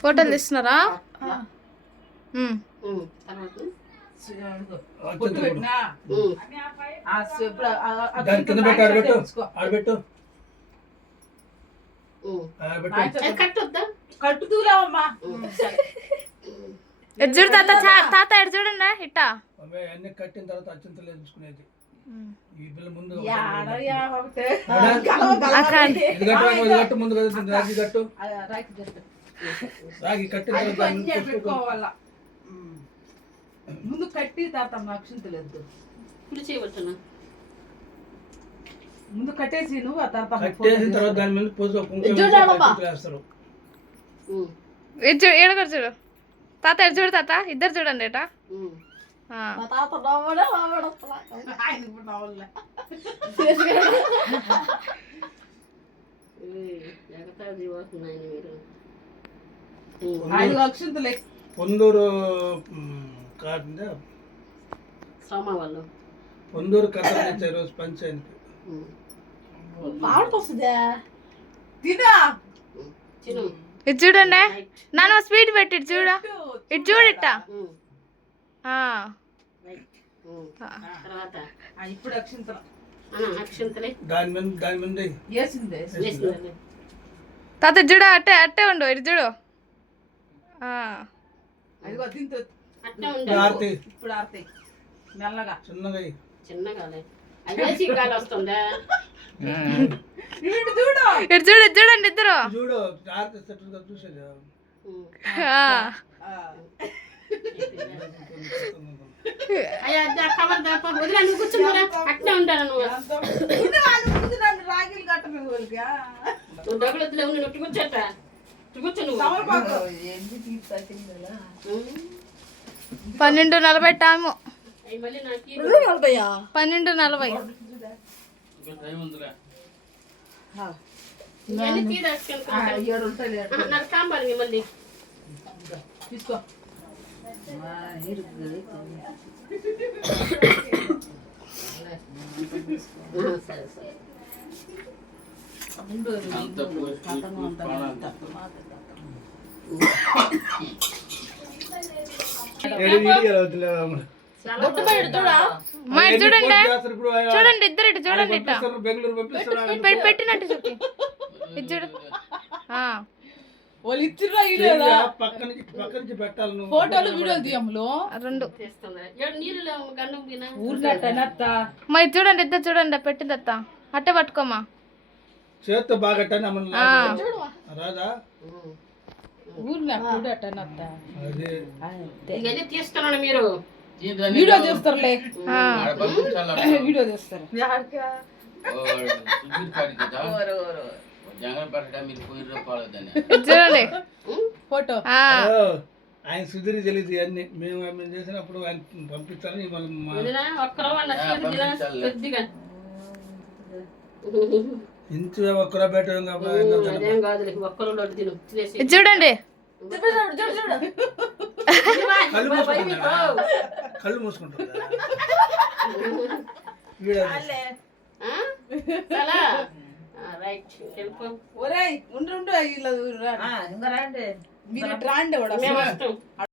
ఫోటోలు తీస్తున్నారా? తాత. తాత చూడండి ఇట్టా? కట్టిన తర్వాత ఈ పిల్ల ముందు కట్టు. రాగి కట్టు. రాగి ముందు కట్టి అక్షింతలేదు ఇప్పుడు చేయవచ్చునా ముందు కట్టేసి నువ్వు ఆ తర్వాత కట్టేసిన తర్వాత దాని మీద. అత్యంతలు వేస్తారు. చూడు ఏడగడు చూడు. తాత చూడు తాత. ఇద్దరు చూడండి. ఆ. మా తాత నవ్వడే నవ్వడు అసలు. ఆయన ఇప్పుడు నవ్వలే. ఏయ్, ఎగతాళి జీవోతున్నాయని మీరు ఉమ్. ఐదు అక్షింతలే పొందూరు కాకుండా వాళ్ళు పొందూరు కథ తెచ్చే రోజు పంచాయతీ తినా. తిను చూడండి. నాన్న స్వీట్ పెట్టి ఇటు చూడ ఇటు చూడు ఇట్టా ఉమ్. ఆ. రైట్. ఉమ్. ఆ. తర్వాత ఆ, ఇప్పుడు అక్షింతలు. అన్న అక్షంతలే. దాని మీద దాని మీద. వేసిందే వేసిందండి తాత చూడు అట్టే అట్టే ఉండు ఇటు చూడు ఆ. అదిగో ఆరతి. మెల్లగా. చిన్నగా అదే చీకాలు వస్తుందా? ఇటు చూడు. ఇటు చూడు ఇటు చూడండి ఇద్దరు. చూడు ఆరతి సెట్టుగా చూసేది. ఉమ్. ఆ. ఆ. అయ్యా కవర్ దాప వదిలే నువ్వు కూర్చున్నారా అట్లా నువ్వు. రాగిలు నువ్వు డబ్బులు వద్దులే కూర్చోట. పన్నెండు నలభై టైము. పన్నెండు నలభై. తీసుకో. చూడండి ఇద్దరు చూడండి పెట్టినట్టు చెప్పి ఇటు చూడు. వాళ్ళు ఇచ్చిర్రా వీడియో ఏంటి ఆ పక్క నుంచి పక్క నుంచి పెట్టాలి నువ్వు. ఫోటోలు వీడియోలు తీయములు? రెండు. తీస్తుందా ఏడు నీళ్ళు గండం పోయినా ఊరినట్టనత్త మా ఇటు చూడండి ఇద్దరు చూడండి పెట్టింది అత్త. అట్టే పట్టుకోమా? చేత్తో బాగా. రాదా? తీస్తున్నాను మీరు. వీడియో తీస్తారులే. ఆ. వీడియో తీస్తారు. చూడండి. ఫోటో. ఆయన సుధీర్ తెలియదు ఇవన్నీ. మేము మేము చేసినప్పుడు ఆయన మా- వదినా ఒక్కరో అన్న పంపించాలి. కొద్దిగా. ఇంచు ఒక్కరో పెట్టడం కాబట్టి చూడండి. కళ్ళు మూసుకుంటా కళ్ళు? చాలా. రైట్ వెళ్ళిపో ఒరేయ్ ఉండు ఉండు ఇలా మీరు రాండి మేము వస్తాం